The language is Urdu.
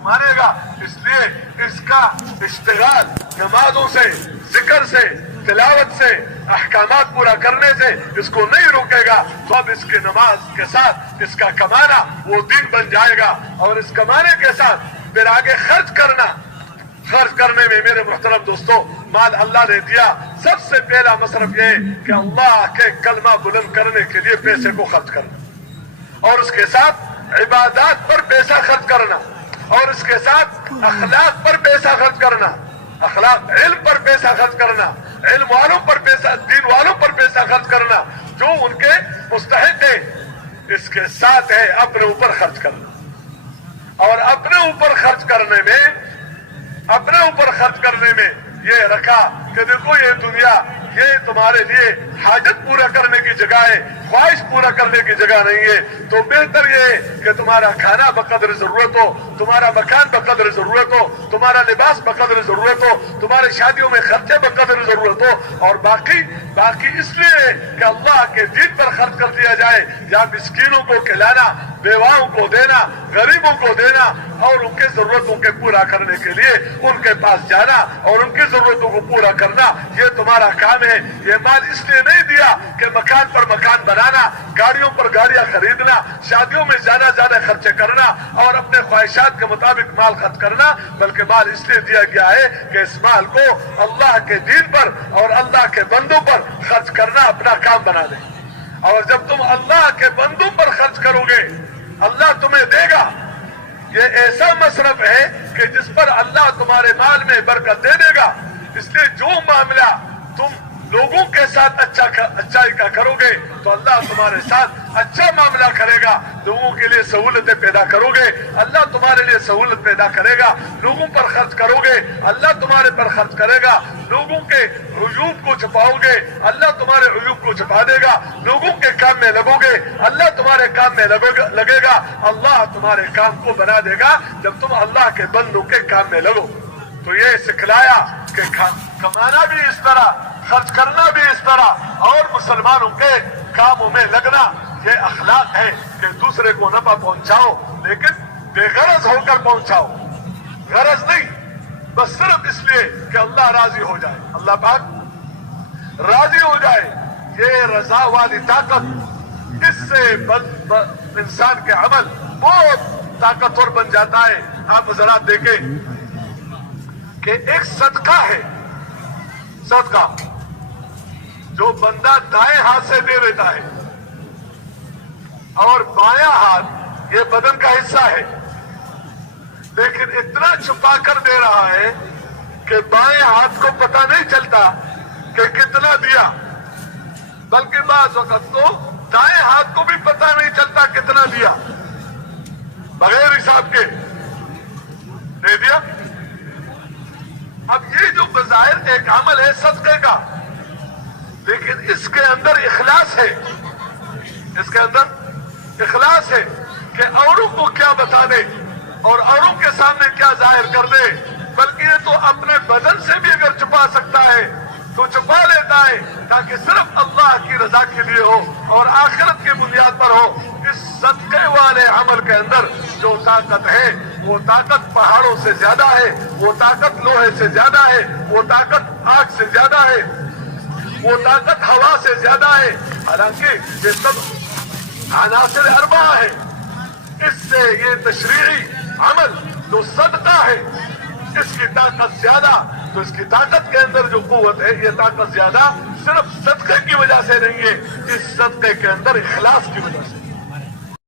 مانے گا. اس لیے اس کا اشتغال نمازوں سے، ذکر سے، تلاوت سے، احکامات پورا کرنے سے اس کو نہیں روکے گا تو اب اس کے نماز کے ساتھ اس کا کمانا وہ دین بن جائے گا. اور اس کمانے کے ساتھ پھر آگے خرچ کرنے میں میرے محترم دوستو، مال اللہ نے دیا، سب سے پہلا مصرف یہ کہ اللہ کے کلمہ بلند کرنے کے لیے پیسے کو خرچ کرنا، اور اس کے ساتھ عبادات پر پیسہ خرچ کرنا، اور اس کے ساتھ اخلاق پر پیسہ خرچ کرنا، اخلاق علم پر پیسہ خرچ کرنا، علم والوں پر پیسہ، دین والوں پر پیسہ خرچ کرنا جو ان کے مستحق ہیں. اس کے ساتھ ہے اپنے اوپر خرچ کرنا، اور اپنے اوپر خرچ کرنے میں یہ رکھا کہ دیکھو یہ دنیا یہ تمہارے لیے حاجت پورا کرنے کی جگہ ہے، خواہش پورا کرنے کی جگہ نہیں ہے. تو بہتر یہ ہے کہ تمہارا کھانا بقدر ضرورت ہو، تمہارا مکان بقدر ضرورت ہو، تمہارا لباس بقدر ضرورت ہو، تمہارے شادیوں میں خرچے بقدر ضرورت ہو، اور باقی اس لیے کہ اللہ کے دین پر خرچ کر دیا جائے، یا مسکینوں کو کھلانا، بیواؤں کو دینا، غریبوں کو دینا، اور ان کے ضرورتوں کے پورا کرنے کے لیے ان کے پاس جانا اور ان کی ضرورتوں کو پورا کرنا، یہ تمہارا کام ہے. یہ مال اس لیے نہیں دیا کہ مکان پر مکان بنانا، گاڑیوں پر گاڑیاں خریدنا، شادیوں میں زیادہ خرچے کرنا اور اپنے خواہشات کے مطابق مال خرچ کرنا، بلکہ مال اس لیے دیا گیا ہے کہ اس مال کو اللہ کے دین پر اور اللہ کے بندوں پر خرچ کرنا اپنا کام بنا دے. اور جب تم اللہ کے بندوں پر خرچ کرو گے اللہ تمہیں دے گا. یہ ایسا مصرف ہے کہ جس پر اللہ تمہارے مال میں برکت دے دے گا. اس لیے جو معاملہ تم لوگوں کے ساتھ اچھائی کا کرو گے تو اللہ تمہارے ساتھ اچھا معاملہ کرے گا. لوگوں کے لیے سہولتیں پیدا کرو گے اللہ تمہارے لیے سہولت پیدا کرے گا. لوگوں پر خرچ کرو گے اللہ تمہارے پر خرچ کرے گا. لوگوں کے عیوب کو چھپاؤ گے اللہ تمہارے عیوب کو چھپا دے گا. لوگوں کے کام میں لگو گے اللہ تمہارے کام میں لگے گا. اللہ تمہارے کام کو بنا دے گا جب تم اللہ کے بندوں کے کام میں لگو. تو یہ سکھلایا کہ کمانا بھی اس طرح، خرچ کرنا بھی اس طرح، اور مسلمانوں کے کاموں میں لگنا یہ اخلاق ہے کہ دوسرے کو نفع پہنچاؤ لیکن بے غرض ہو کر پہنچاؤ. غرض نہیں، بس صرف اس لیے کہ اللہ راضی ہو جائے، اللہ پاک راضی ہو جائے. یہ رضا والی طاقت، اس سے انسان کے عمل بہت طاقتور بن جاتا ہے. آپ حضرات دیکھیں کہ ایک صدقہ ہے، صدقہ جو بندہ دائیں ہاتھ سے دے دیتا ہے اور بایاں ہاتھ یہ بدن کا حصہ ہے، لیکن اتنا چھپا کر دے رہا ہے کہ بائیں ہاتھ کو پتہ نہیں چلتا کہ کتنا دیا، بلکہ بعض وقت تو دائیں ہاتھ کو بھی پتہ نہیں چلتا کتنا دیا، بغیر حساب کے دے دیا. اب یہ جو بظاہر ایک عمل ہے صدقے کا، لیکن اس کے اندر اخلاص ہے، اس کے اندر اخلاص ہے کہ اوروں کو کیا بتا دے اور اوروں کے سامنے کیا ظاہر کر دے، بلکہ یہ تو اپنے بدن سے بھی اگر چھپا سکتا ہے تو چھپا لیتا ہے تاکہ صرف اللہ کی رضا کے لیے ہو اور آخرت کی بنیاد پر ہو. اس صدقے والے عمل کے اندر جو طاقت ہے وہ طاقت پہاڑوں سے زیادہ ہے، وہ طاقت لوہے سے زیادہ ہے، وہ طاقت آگ سے زیادہ ہے، وہ طاقت ہوا سے زیادہ ہے. حالانکہ یہ سب عناصر اربعہ ہے. اس سے یہ تشریعی عمل جو صدقہ ہے اس کی طاقت زیادہ، تو اس کی طاقت کے اندر جو قوت ہے یہ طاقت زیادہ صرف صدقے کی وجہ سے نہیں ہے، اس صدقے کے اندر اخلاص کی وجہ سے.